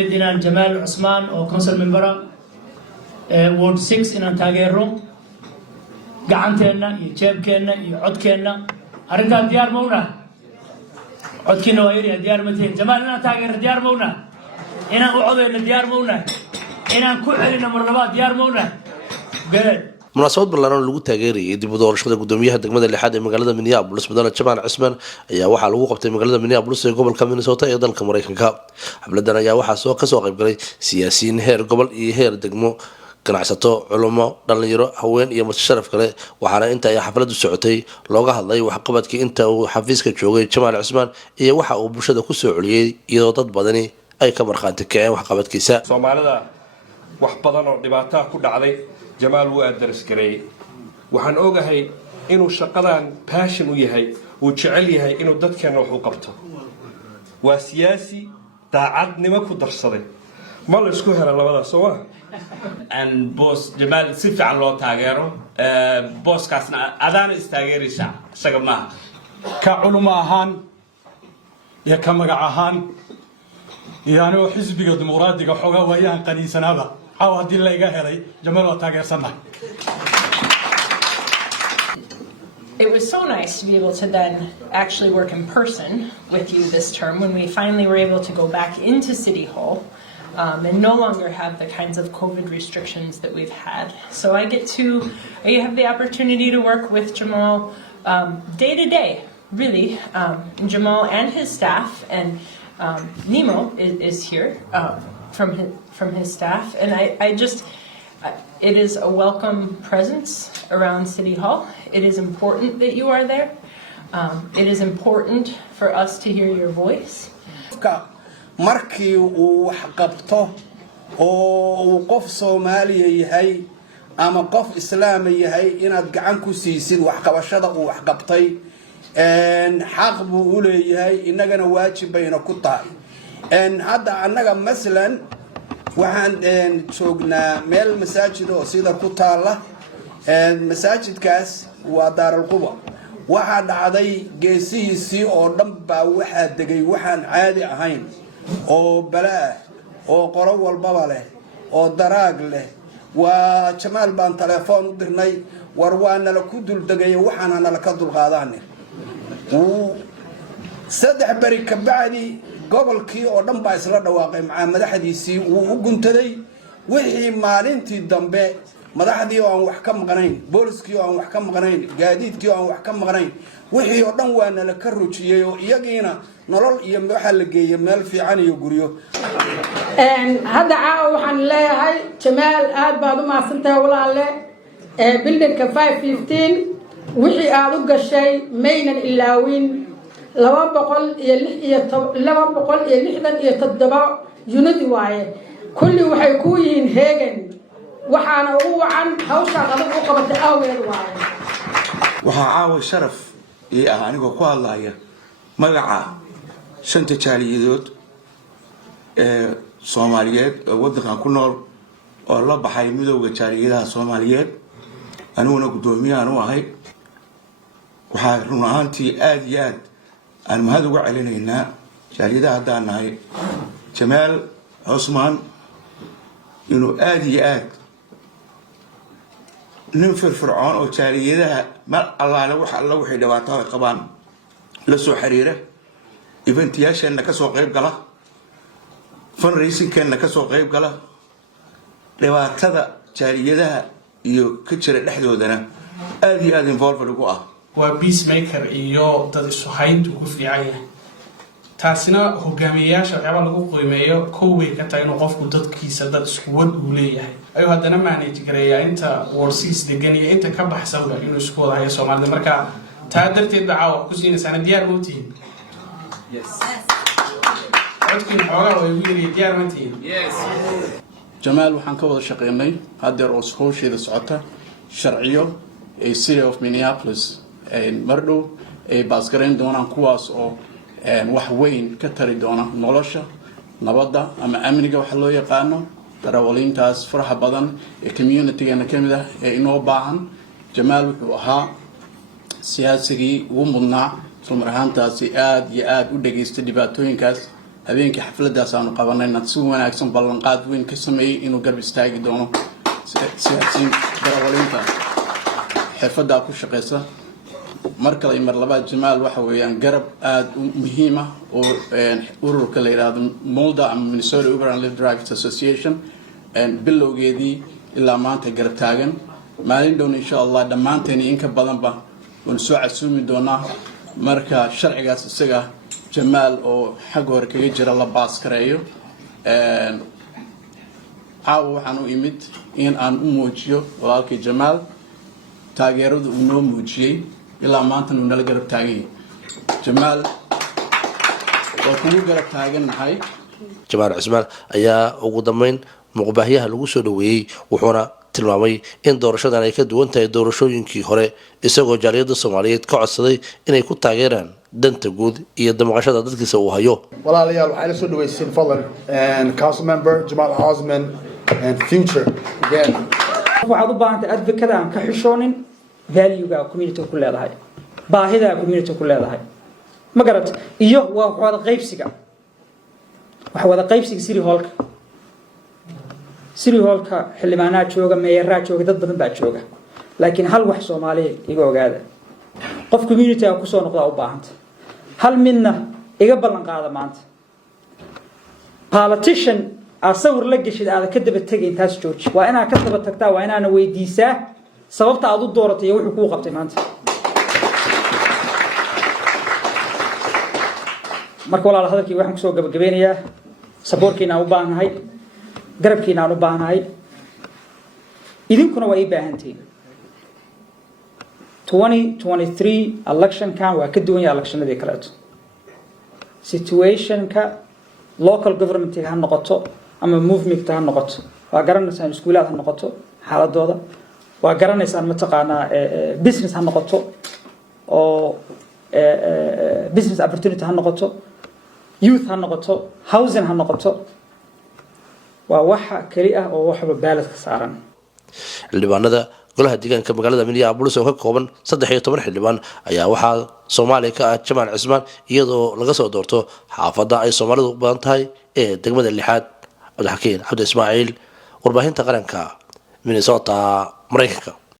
إن جمال عثمان أو كونسل منبرة وورد 6 إن تاجرهم قعنتنا يجيبكنا يعدكنا أرنتا ديار مونا عدكنا ويري ديار متين جمال إن تاجر ديار مونا إن أعوذ ديار مونا إن كل علينا مرنبات ديار مونا قال munaasabad ballaaran oo lagu taageerayay dib u doorashada gudoomiyaha degmada lixaad ee magaalada Minneapolis mudane Jamal Cismaan ayaa waxaa lagu qabtay magaalada Minneapolis ee gobolka Minnesota ee dalka Mareykanka. Xafladan ayaa waxaa ka soo qayb galay siyaasiyiin heer gobol iyo heer degmo, ganacsato, culimo, dhalinyaro, haween iyo marti sharaf kale. Waxaana inta ay xafladu socotay looga hadlay waxqabadkii inta uu xafiiska joogay Jamal Cismaan iyo waxa uu bulshada ku soo celiyay iyadoo dad badani ay ka markhaati kaceen waxqabadkiisa. Soomaalida wax badan oo dhibaato ku dhacday جمال وأدرس كري وحن أوجهي إنه شقدان passion وياهي وتشعليها إنه ضد كانوا حقبته وسياسي تعدني ما كنت درسه ما له سكوها الله ولا سوا and boss جمال سيف على الله تاجره boss كاسنا أذان استاجري شغل ما كعلماء هان يا كمجعهان يعني وحزب قد مرادك حقا وياه قنيسنا هذا أو هدي الله يجاهري جمال وتاجر سنة. It was so nice to be able to then actually work in person with you this term when we finally were able to go back into City Hall and no longer have the kinds of COVID restrictions that we've had. So I have the opportunity to work with Jamal day to day, really. Jamal and his staff, and Nemo is here from his staff, and it is a welcome presence around City Hall. It is important that you are there. It is important for us to hear your voice. markii uu wax qabto oo qof Soomaaliya yahay ama qof Islaam yahay inaad gacan ku siisid wax qabashada uu wax qabtay xaq buu u leeyahay inagana waajib bayna ku tahay hadda anaga masalan waxaan joognaa meel masaajid oo sida ku taala masaajidkaas waa Daarul Quba waxa dhacday geesihiisii oo dhan baa waxa degay waxaan caadi ahayn oo balaa oo qoro walba leh oo daraag leh waa Jamal baan telefoon u dirnay war waana la ku dul degay waxaana la ka dul qaadaanay saddex bari ka bacdi gobolkii oo dhan baa isla dhawaaqay madaxdiisii uu u guntaday wixii maalintii dambe madaxdii oo aan wax ka maqnayn booliskii oo aan wax ka maqnayn gaadiidkii oo aan wax ka maqnayn wixii oo dhan waana la ka rujiyay oo iyagiina nolol iyo waxa la geeyay meel fiican iyo guriyo hadda waxaan leeyahay Jamal aad baad u maasantahay walaale buildingka 515 wixii aad u gashay maynan ilaawin 267 junudi waaye kulli waxay ku yihiin heegan waxaana ugu wacan hawsha qadan u qabatay awgeed waaye waxa caawa sharaf ee aniga ku hadlaya magaca shanta jaaliyadood Soomaaliyeed wadankan ku nool oo la baxay midowga jaaliyadaha Soomaaliyeed aniguna gudoomiyahan u ahay waxa run ahaantii aad iyo aad aan mahad uga celinaynaa jaaliyadaha hadaan nahay Jamal Cismaan inuu aad iyo aad nin firfircoon oo jaaliyadaha mar allaale waxa alla wixii dhibaato ay qabaan la soo xiriira eventyaasheena ka soo qayb gala fundraisingkeena ka soo qayb gala dhibaatada jaaliyadaha iyo ka jira dhexdoodana aad iyo aad involved ugu ah waa peacemaker iyo dad isu hayntu ku fiican yahay taasina hogaamiyayaasha waxyaaba lagu qiimeeyo kooway ka tahay inuu qofku dadkiisa dad isku wad u leeyahay ayuu haddana manage gareeyaa inta warsiis degan iyo inta ka baxsanba inuu isku wada hayo Soomaalida marka taa darteed baa wax ku siinaysaa diyaar ma tihiin Jamal waxaan ka wada shaqeynay hadda oo hawsheeda socota sharciyo ee City of Minneapolis mardhow ay baasgareyn doonaan kuwaas oo wax weyn ka tari doona nolosha nabadda ama amniga waxa loo yaqaano darawaliintaas faraha badan ee community-gana kamid ah ee inoo baahan Jamal wuxuu ahaa siyaasigii ugu mudnaa isla mar ahaantaasi aad iyo aad u dhageystay dhibaatooyinkaas habeenkii xafladaas aanu qabanayna si wanaagsan ballanqaad weyn ka sameeyay inuu garab istaagi doono siyaasiyiin darawaliinta xirfadda ku shaqeysa mar kale mar labaad Jamaal waxa weeyaan garab aad u muhiim ah oo ururka la yiraahdo MOLDA ama Minnesota Uber and Lyft Drivers Association bilowgeedii ilaa maanta garab taagan maalin dhow insha Allah dhamaanteen in ka badanba waan soo casuumi doonaa marka sharcigaas isaga Jamaal oo xag hore kaga jira la baas kareeyo caawa waxaan u imid in aan u muujiyo walaalkii Jamaal taageerada uu noo muujiyay ilaa maanta uu nala garab taagan Jamaal oo kugu garab taagannahay Jamaal Cismaan ayaa ugu dambeyn muqbaahiyaha lagu soo dhaweeyay wuxuuna tilmaamay in doorashadan ay ka duwan tahay doorashooyinkii hore isagoo jaaliyadda Soomaaliyeed ka codsaday inay ku taageeraan danta guud iyo damqashada dadkiisa uu hayo walaalayaal waxay la soo dhaweyseen fadlan council member Jamaal Osman and future again waxaad u baahan tahay advocate aan ka xishoonin value-ga community ku leedahay baahida community ku leedahay ma garat iyo waa wada qaybsiga city hall-ka xildhibaanada jooga meeyaraha jooga dad badan baa jooga laakiin hal wax Soomaaliya iga ogaada qof community ku soo noqda u baahanta hal midna iga ballan qaada maanta politician asawir la gashid aad ka daba tagay intaas jooji waa inaad ka daba tagtaa waa inaad weydiisaa sababta aad u dooratay wuxuu ku qabtay maanta marka walaal hadalkii waxaan ku soo gabagabeynayaa saboorkiina u baahanahay garabkiina u baahanahay idinkuna waa i baahantiin 2023 election kan waa ka duwan yahay electionadii kale situation ka local government ha noqoto ama movement ha noqoto waa garanaysaan iskuulaad ha noqoto xaaladooda waa garanaysaan mataqaana business ha noqoto oo business opportunity ha noqoto youth ha noqoto housing ha noqoto waa waxa kali ah oo waxba baalad ka saaran xildhibaanada golaha deegaanka magaalada Minneapolis oo ka kooban 13 xildhibaan ayaa waxaa Soomaaliya ka ah Jamaal Cismaan iyadoo laga soo doorto xaafadda ay Soomaalidu u badan tahay ee degmada lixaad Cabdi Ismaaciil warbaahinta qaranka Minnesota Mareykanka